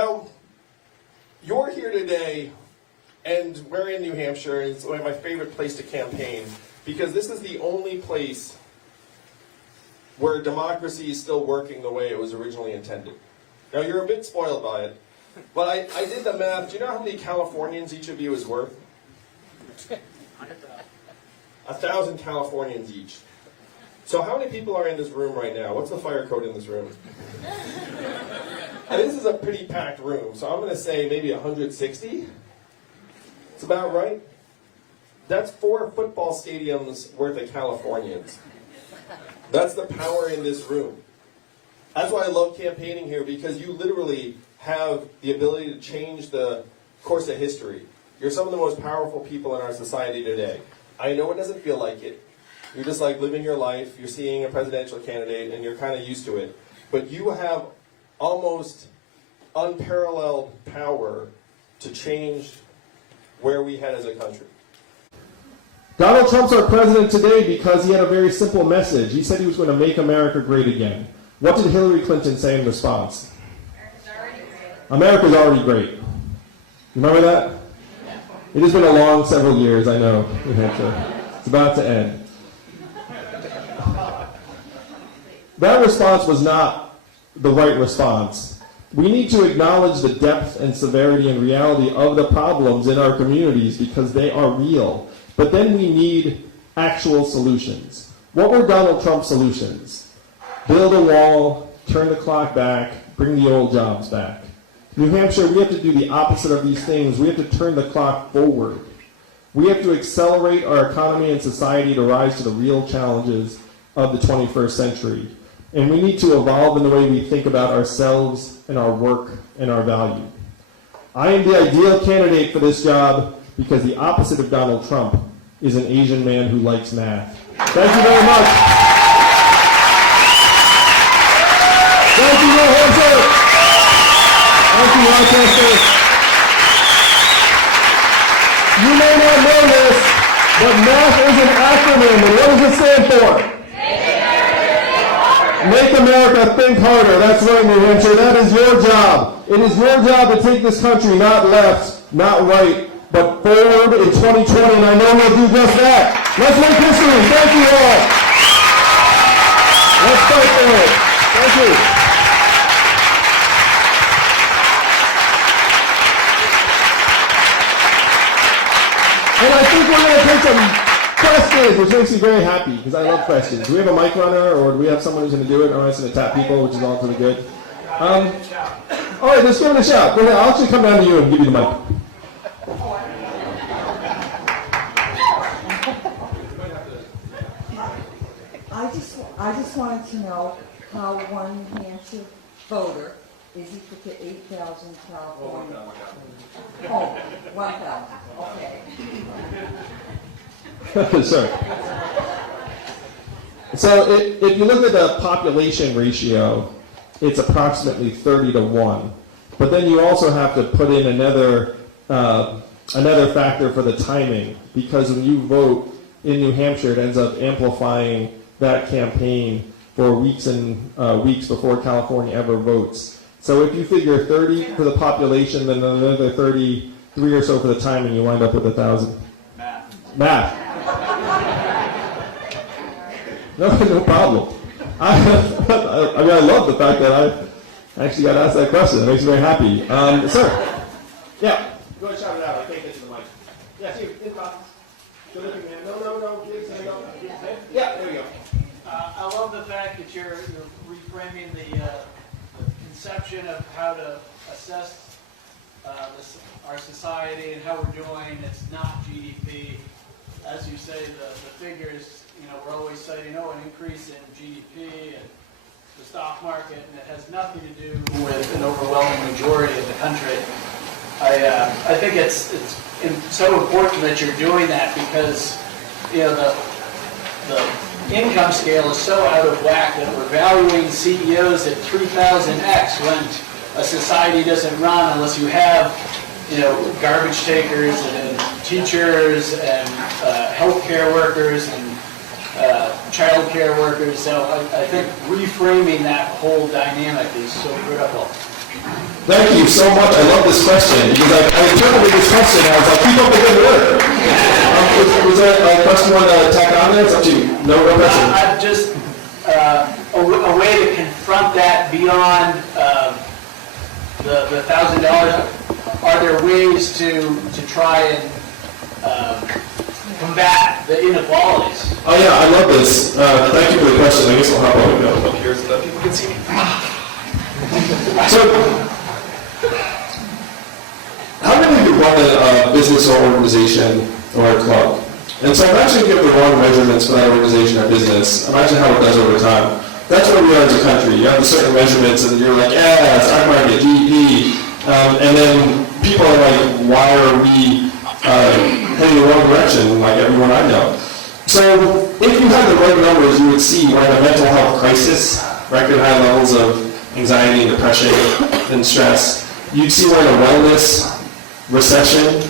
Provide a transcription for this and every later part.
Now, you're here today, and we're in New Hampshire, and it's one of my favorite place to campaign, because this is the only place where democracy is still working the way it was originally intended. Now, you're a bit spoiled by it, but I did the math. Do you know how many Californians each of you is worth? 1,000 Californians each. So how many people are in this room right now? What's the fire code in this room? And this is a pretty packed room, so I'm going to say maybe 160. It's about right. That's 4 football stadiums worth of Californians. That's the power in this room. That's why I love campaigning here, because you literally have the ability to change the course of history. You're some of the most powerful people in our society today. I know it doesn't feel like it. You're just like living your life. You're seeing a presidential candidate, and you're kind of used to it. But you have almost unparalleled power to change where we head as a country. Donald Trump's our president today because he had a very simple message. He said he was going to make America great again. What did Hillary Clinton say in response? America's already great. Remember that? It has been a long several years, I know, New Hampshire. It's about to end. That response was not the right response. We need to acknowledge the depth and severity and reality of the problems in our communities because they are real. But then we need actual solutions. What were Donald Trump's solutions? Build a wall, turn the clock back, bring the old jobs back. New Hampshire, we have to do the opposite of these things. We have to turn the clock forward. We have to accelerate our economy and society to rise to the real challenges of the 21st century. And we need to evolve in the way we think about ourselves and our work and our value. I am the ideal candidate for this job because the opposite of Donald Trump is an Asian man who likes math. Thank you very much. Thank you, New Hampshire. Thank you, Rochester. You may not know this, but math is an acronym, and what does it stand for? Make America think harder. That's right, New Hampshire. That is your job. It is your job to take this country not left, not right, but forward in 2020, and I know we'll do just that. Let's make history. Thank you all. Let's fight for it. Thank you. And I think we're going to take some questions, which makes me very happy, because I love questions. Do we have a mic runner, or do we have someone who's going to do it? Or I'm just going to tap people, which is all pretty good. All right, let's give it a shout. Go ahead. I'll actually come down to you and give you the mic. I just wanted to know how one New Hampshire voter is equal to 8,000 California. Oh, 1,000. Okay. Sorry. So if you look at the population ratio, it's approximately 30 to 1. But then you also have to put in another factor for the timing, because when you vote in New Hampshire, it ends up amplifying that campaign for weeks and weeks before California ever votes. So if you figure 30 for the population, then another 33 or so for the timing, you wind up with 1,000. Math. No problem. I mean, I love the fact that I actually got asked that question. It makes me very happy. Sir. Yeah. Go ahead, shout it out. I can't get to the mic. Yeah, see, in the office. Good looking man. No. Please, stand up. Yeah, there you go. I love the fact that you're reframing the conception of how to assess our society and how we're doing. It's not GDP. As you say, the figures, we're always citing, an increase in GDP and the stock market, and it has nothing to do with an overwhelming majority of the country. I think it's so important that you're doing that because, the income scale is so out of whack that we're valuing CEOs at 3,000x when a society doesn't run unless you have, garbage takers and teachers and healthcare workers and child care workers. So I think reframing that whole dynamic is so critical. Thank you so much. I love this question because I interpreted this question as like, keep up the good work. Was there a question you want to tack on there? It's up to you. No question. I've just a way to confront that beyond the $1,000. Are there ways to try and combat the inequalities? Oh yeah, I love this. Thank you for the question. I guess I'll hop up here so that people can see me. So, how many of you run a business or organization or a club? And so imagine you have the wrong measurements for that organization or business. Imagine how it does over time. That's where we are as a country. You have the certain measurements and you're like, yeah, stock market, GDP. And then people are like, why are we heading the wrong direction, like everyone I know? So if you had the right numbers, you would see we're in a mental health crisis, record high levels of anxiety and depression and stress. You'd see we're in a wellness recession.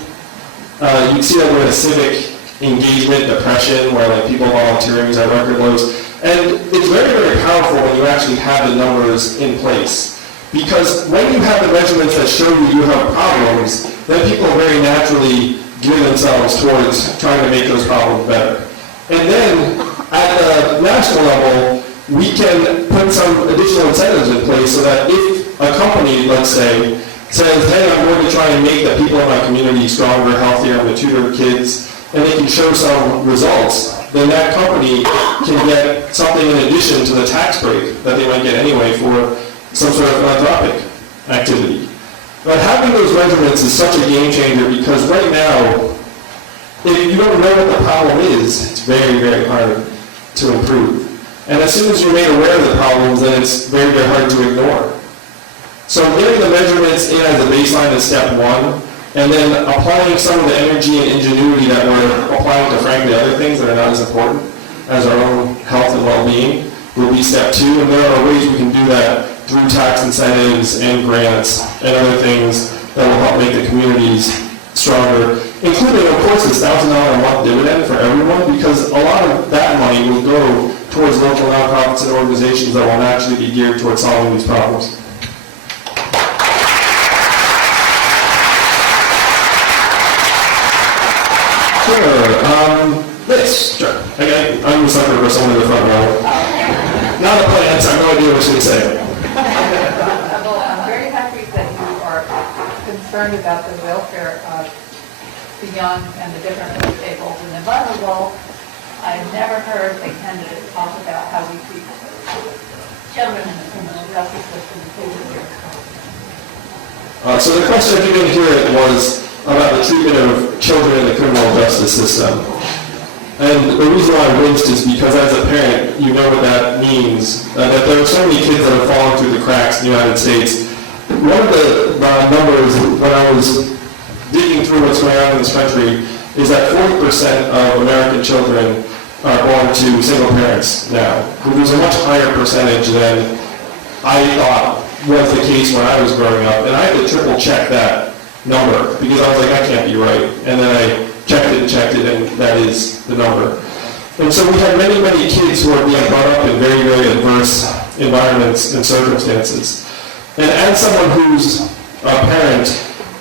You'd see that we're in a civic engagement depression where like people volunteering is at record lows. And it's very, very powerful when you actually have the numbers in place. Because when you have the measurements that show you have problems, then people very naturally gear themselves towards trying to make those problems better. And then at the national level, we can put some additional incentives in place so that if a company, let's say, says, hey, I'm going to try and make the people in my community stronger, healthier, I'm going to tutor kids, and they can show some results, then that company can get something in addition to the tax break that they might get anyway for some sort of philanthropic activity. But having those measurements is such a game changer because right now, if you don't know what the problem is, it's very, very hard to improve. And as soon as you're made aware of the problems, then it's very, very hard to ignore. So getting the measurements in as a baseline is step one, and then applying some of the energy and ingenuity that we're applying to, frankly, other things that are not as important as our own health and well-being will be step two. And there are ways we can do that through tax incentives and grants and other things that will help make the communities stronger, including, of course, this $1,000 a month dividend for everyone, because a lot of that money will go towards local nonprofits and organizations that will naturally be geared towards solving these problems. Sure. This. Sure. Okay. I'm a sucker for someone in the front row. Not a plan, so I have no idea what you would say. Well, I'm very happy that you are concerned about the welfare of the young and the differently disabled and the vulnerable. I've never heard a candidate talk about how we treat children in the criminal justice system. So the question, if you didn't hear it, was about the treatment of children in the criminal justice system. And the reason why I winced is because as a parent, you know what that means. That there are so many kids that have fallen through the cracks in the United States. One of the numbers when I was digging through what's going on in this country is that 40% of American children are born to single parents now. There's a much higher percentage than I thought was the case when I was growing up. And I had to triple check that number because I was like, that can't be right. And then I checked it, and that is the number. And so we have many, many kids who are being brought up in very, very adverse environments and circumstances. And as someone who's a parent,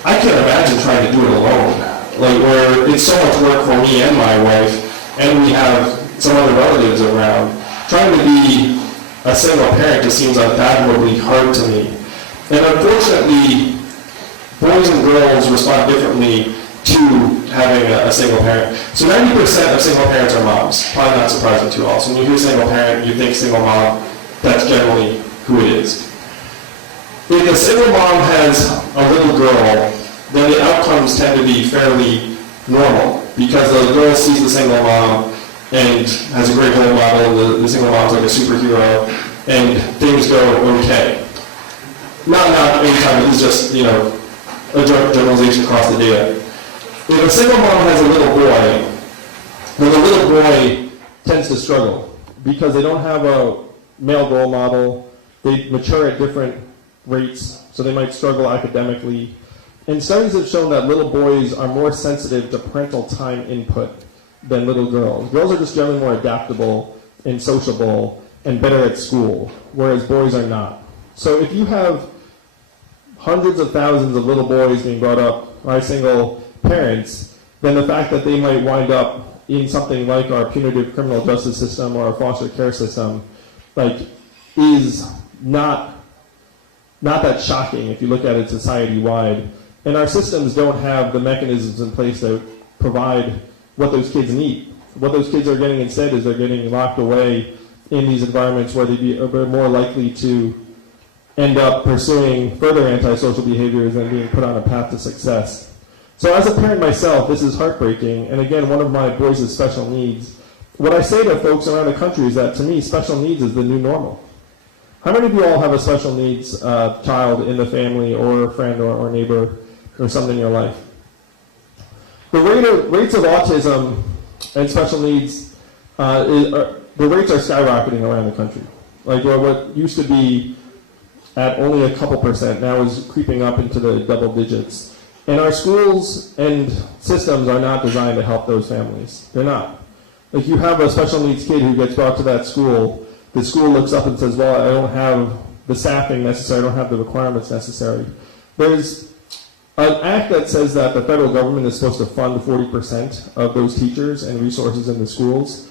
I can't imagine trying to do it alone. Like where it's so much work for me and my wife, and we have some other relatives around. Trying to be a single parent just seems unfathomably hard to me. And unfortunately, boys and girls respond differently to having a single parent. So 90% of single parents are moms. Probably not surprising to all. So when you hear single parent, you think single mom, that's generally who it is. If a single mom has a little girl, then the outcomes tend to be fairly normal because the girl sees the single mom and has a great role model, and the single mom's like a superhero, and things go okay. Not every time, this is just, a generalization across the data. If a single mom has a little boy, then the little boy tends to struggle because they don't have a male role model. They mature at different rates, so they might struggle academically. And studies have shown that little boys are more sensitive to parental time input than little girls. Girls are just generally more adaptable and sociable and better at school, whereas boys are not. So if you have hundreds of thousands of little boys being brought up by single parents than the fact that they might wind up in something like our punitive criminal justice system or our foster care system, like, is not that shocking if you look at it society-wide. And our systems don't have the mechanisms in place to provide what those kids need. What those kids are getting instead is they're getting locked away in these environments where they're more likely to end up pursuing further antisocial behaviors and being put on a path to success. So as a parent myself, this is heartbreaking. And again, one of my boys is special needs. What I say to folks around the country is that, to me, special needs is the new normal. How many of you all have a special needs child in the family or a friend or neighbor or something in your life? The rates of autism and special needs, the rates are skyrocketing around the country. Like what used to be at only a couple percent now is creeping up into the double digits. And our schools and systems are not designed to help those families. They're not. Like, you have a special needs kid who gets brought to that school, the school looks up and says, well, I don't have the staffing necessary, I don't have the requirements necessary. There's an act that says that the federal government is supposed to fund 40% of those teachers and resources in the schools.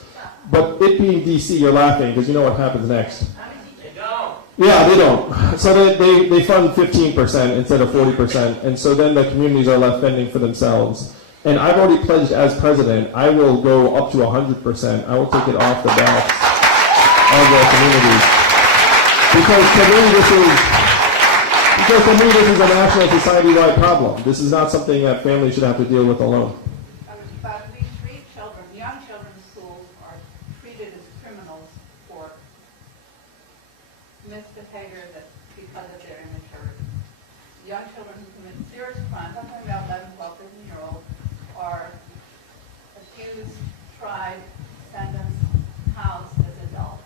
But it being DC, you're laughing because you know what happens next. They don't. Yeah, they don't. So they fund 15% instead of 40%, and so then the communities are left fending for themselves. And I've already pledged as president, I will go up to 100%. I will take it off the backs of the communities. Because to me this is a national society-wide problem. This is not something that families should have to deal with alone. About at least 3 children, young children's schools are treated as criminals for misbehavior that's because of their immaturity. Young children who commit serious crimes, I'm talking about 11, 12, 13-year-olds, are accused, tried, sentenced, housed as adults.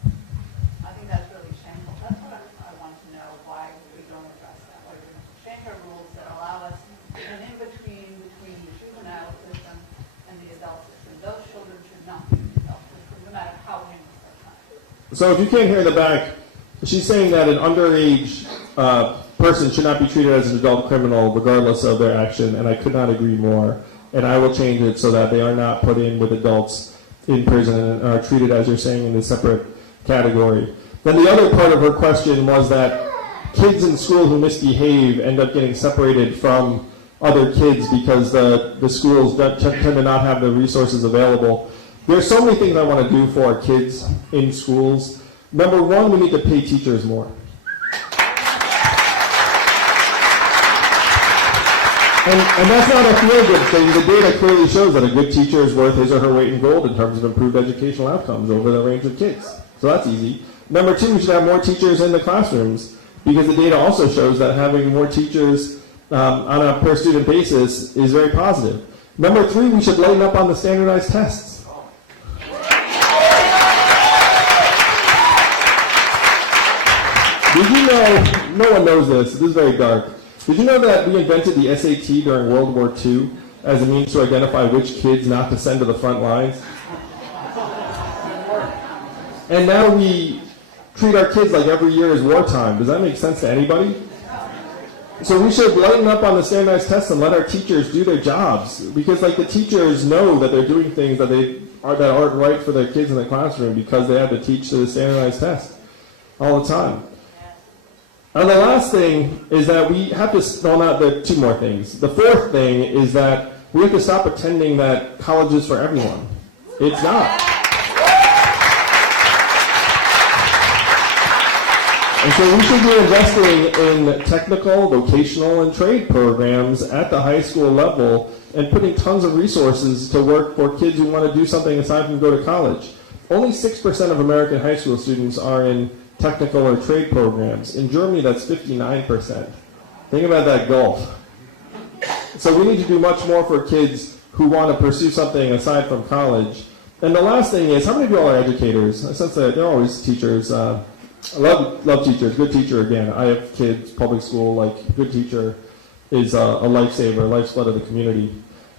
I think that's really shameful. That's what I want to know, why we don't address that. Why we don't change our rules that allow us an in-between between the juvenile system and the adult system. Those children should not be in the adult system, no matter how heinous their crime. So if you can't hear the back, she's saying that an underage person should not be treated as an adult criminal regardless of their action, and I could not agree more. And I will change it so that they are not put in with adults in prison and are treated, as you're saying, in a separate category. Then the other part of her question was that kids in school who misbehave end up getting separated from other kids because the schools tend to not have the resources available. There's so many things I want to do for our kids in schools. Number one, we need to pay teachers more. And that's not a feel-good thing. The data clearly shows that a good teacher is worth his or her weight in gold in terms of improved educational outcomes over the range of kids. So that's easy. Number two, we should have more teachers in the classrooms because the data also shows that having more teachers on a per-student basis is very positive. Number three, we should lighten up on the standardized tests. Did you know, no one knows this is very dark. Did you know that we invented the SAT during World War II as a means to identify which kids not to send to the front lines? And now we treat our kids like every year is wartime. Does that make sense to anybody? So we should lighten up on the standardized tests and let our teachers do their jobs. Because like the teachers know that they're doing things that aren't right for their kids in the classroom because they have to teach to the standardized test all the time. And the last thing is that we have to, well, not the two more things. The fourth thing is that we have to stop pretending that college is for everyone. It's not. And so we should be investing in technical, vocational, and trade programs at the high school level and putting tons of resources to work for kids who want to do something aside from go to college. Only 6% of American high school students are in technical or trade programs. In Germany, that's 59%. Think about that gulf. So we need to do much more for kids who want to pursue something aside from college. And the last thing is, how many of you all are educators? Since they're always teachers. I love teachers. Good teacher, again. I have kids, public school, like, good teacher is a lifesaver, lifeblood of the community.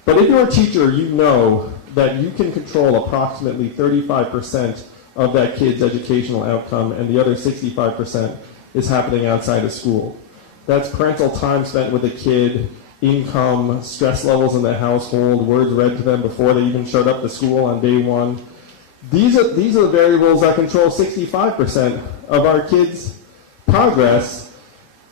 But if you're a teacher, you know that you can control approximately 35% of that kid's educational outcome, and the other 65% is happening outside of school. That's parental time spent with a kid, income, stress levels in the household, words read to them before they even showed up to school on day one. These are the variables that control 65% of our kids' progress.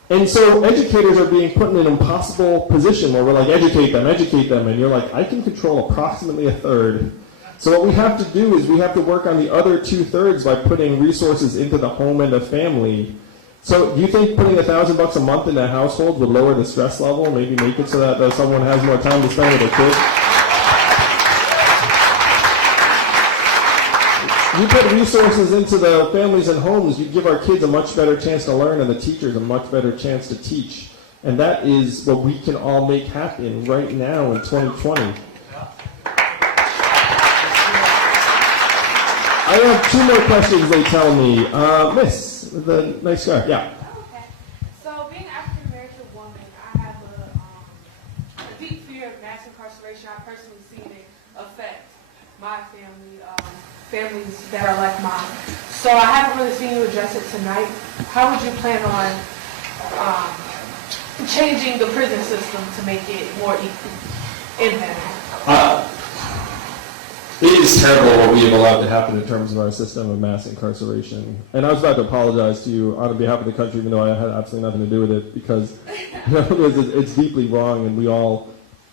And so educators are being put in an impossible position where we're like, educate them, and you're like, I can control approximately a third. So what we have to do is we have to work on the other 2/3 by putting resources into the home and the family. So do you think putting $1,000 a month in a household would lower the stress level, maybe make it so that someone has more time to spend with their kids? You put resources into the families and homes, you give our kids a much better chance to learn and the teachers a much better chance to teach. And that is what we can all make happen right now in 2020. I have 2 more questions, they tell me. Miss, with the nice scarf, yeah. Okay. So, being African American woman, I have a deep fear of mass incarceration. I personally seen it affect my family, families that are like mine. So, I haven't really seen you address it tonight. How would you plan on changing the prison system to make it more equal in that? It is terrible what we have allowed to happen in terms of our system of mass incarceration. And I was about to apologize to you on behalf of the country, even though I had absolutely nothing to do with it, because it's deeply wrong, and we all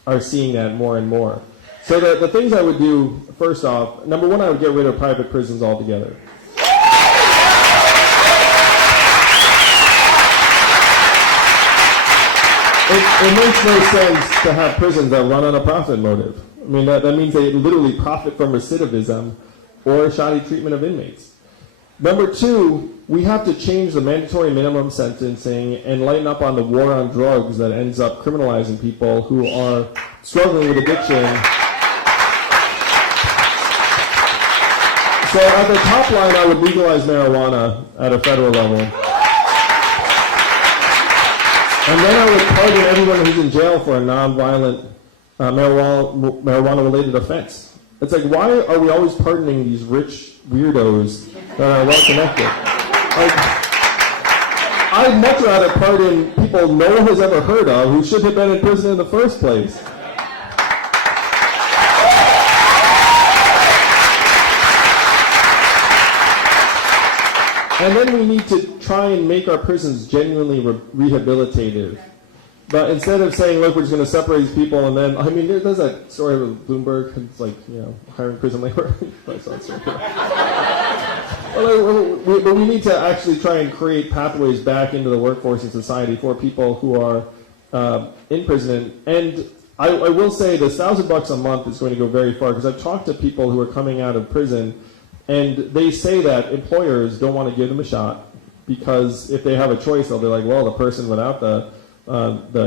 are seeing that more and more. So the things I would do, first off, number one, I would get rid of private prisons altogether. It makes no sense to have prisons that run on a profit motive. I mean, that means they literally profit from recidivism or shoddy treatment of inmates. Number 2, we have to change the mandatory minimum sentencing and lighten up on the war on drugs that ends up criminalizing people who are struggling with addiction. So at the top line, I would legalize marijuana at a federal level. And then I would pardon everyone who's in jail for a nonviolent marijuana-related offense. It's like, why are we always pardoning these rich weirdos that are well-connected? Like, I'd much rather pardon people no one has ever heard of who should have been in prison in the first place. And then we need to try and make our prisons genuinely rehabilitative. But instead of saying, look, we're just going to separate these people, and then, I mean, there's that story with Bloomberg, it's like, hiring prison labor. That sounds so good. But we need to actually try and create pathways back into the workforce and society for people who are in prison. And I will say this $1,000 a month is going to go very far, because I've talked to people who are coming out of prison, and they say that employers don't want to give them a shot, because if they have a choice, they'll be like, well, the person without the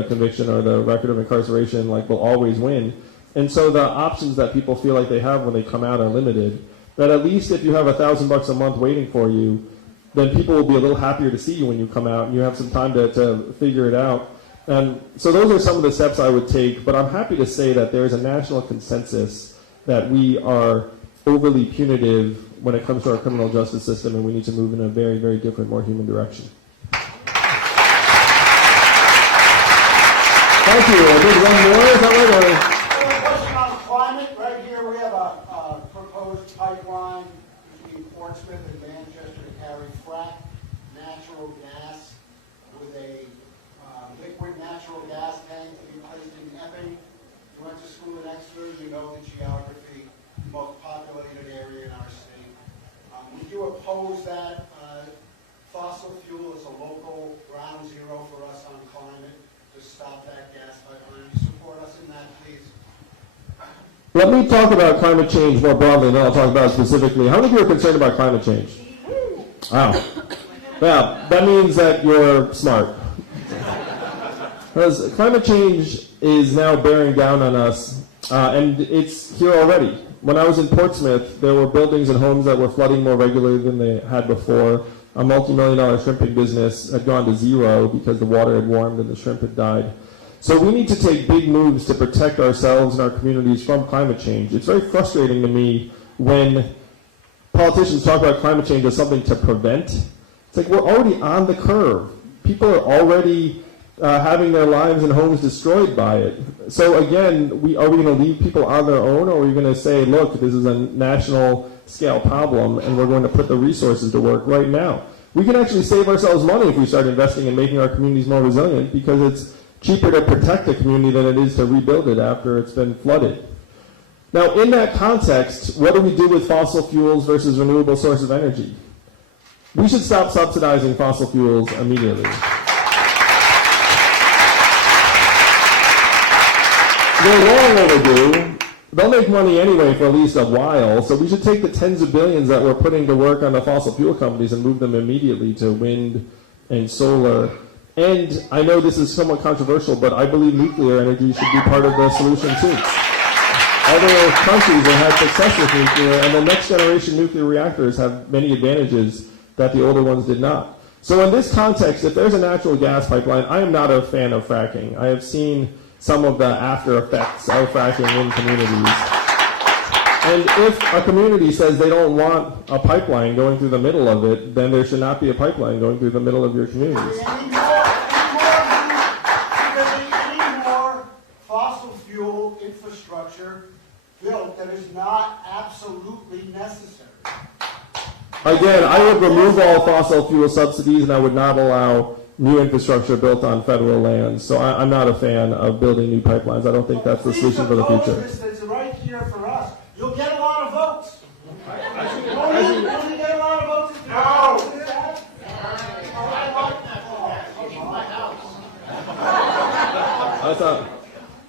conviction or the record of incarceration will always win. And so the options that people feel like they have when they come out are limited. That at least if you have $1,000 a month waiting for you, then people will be a little happier to see you when you come out, and you have some time to figure it out. And so those are some of the steps I would take, but I'm happy to say that there's a national consensus that we are overly punitive when it comes to our criminal justice system, and we need to move in a very, very different, more human direction. Thank you. I did one more. Is that right? A question on climate. Right here we have a proposed pipeline between Portsmouth and Manchester to carry fracked natural gas with a liquid natural gas tank to be placed in Epping. You went to school in Exeter, you know the geography, the most populated area in our state. Would you oppose that? Fossil fuel is a local ground zero for us on climate. To stop that gas pipeline. You support us in that, please? Let me talk about climate change more broadly, and then I'll talk about it specifically. How many of you are concerned about climate change? Wow. Yeah, that means that you're smart. Because climate change is now bearing down on us, and it's here already. When I was in Portsmouth, there were buildings and homes that were flooding more regularly than they had before. A multi-million-dollar shrimping business had gone to zero because the water had warmed and the shrimp had died. So we need to take big moves to protect ourselves and our communities from climate change. It's very frustrating to me when politicians talk about climate change as something to prevent. It's like we're already on the curve. People are already having their lives and homes destroyed by it. So again, are we going to leave people on their own, or are we going to say, look, this is a national scale problem, and we're going to put the resources to work right now? We can actually save ourselves money if we start investing in making our communities more resilient, because it's cheaper to protect a community than it is to rebuild it after it's been flooded. Now, in that context, what do we do with fossil fuels versus renewable sources of energy? We should stop subsidizing fossil fuels immediately. They're long overdue. They'll make money anyway for at least a while, so we should take the tens of billions that we're putting to work on the fossil fuel companies and move them immediately to wind and solar. And I know this is somewhat controversial, but I believe nuclear energy should be part of the solution too. Other countries that have success with nuclear, and the next generation nuclear reactors have many advantages that the older ones did not. So in this context, if there's a natural gas pipeline, I am not a fan of fracking. I have seen some of the after effects of fracking in communities. And if a community says they don't want a pipeline going through the middle of it, then there should not be a pipeline going through the middle of your communities. Any more fossil fuel infrastructure built that is not absolutely necessary. Again, I would remove all fossil fuel subsidies, and I would not allow new infrastructure built on federal lands. So I'm not a fan of building new pipelines. I don't think that's the solution for the future. It's right here for us. You'll get a lot of votes. You'll get a lot of votes. No.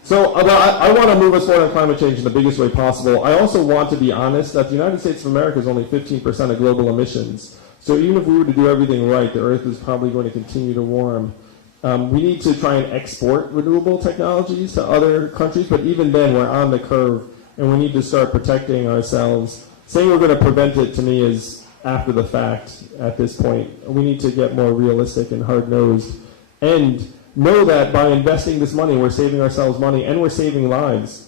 So I want to move us forward on climate change in the biggest way possible. I also want to be honest that the United States of America is only 15% of global emissions. So even if we were to do everything right, the Earth is probably going to continue to warm. We need to try and export renewable technologies to other countries, but even then we're on the curve, and we need to start protecting ourselves. Saying we're going to prevent it, to me, is after the fact at this point. We need to get more realistic and hard-nosed, and know that by investing this money, we're saving ourselves money, and we're saving lives.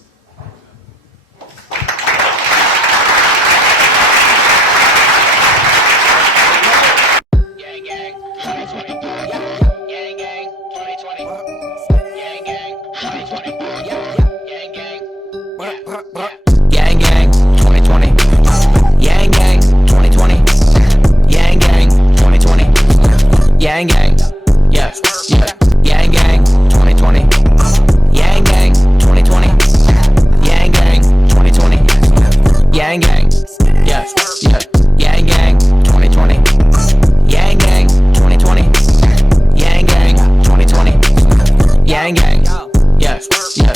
Yang gang, yeah, yeah. Yang gang, 2020. Yang gang, 2020. Yang gang, 2020. Yang gang, yeah, yeah. Yang gang, 2020. Yang gang, 2020. Yang gang, 2020. Yang gang, yeah, yeah.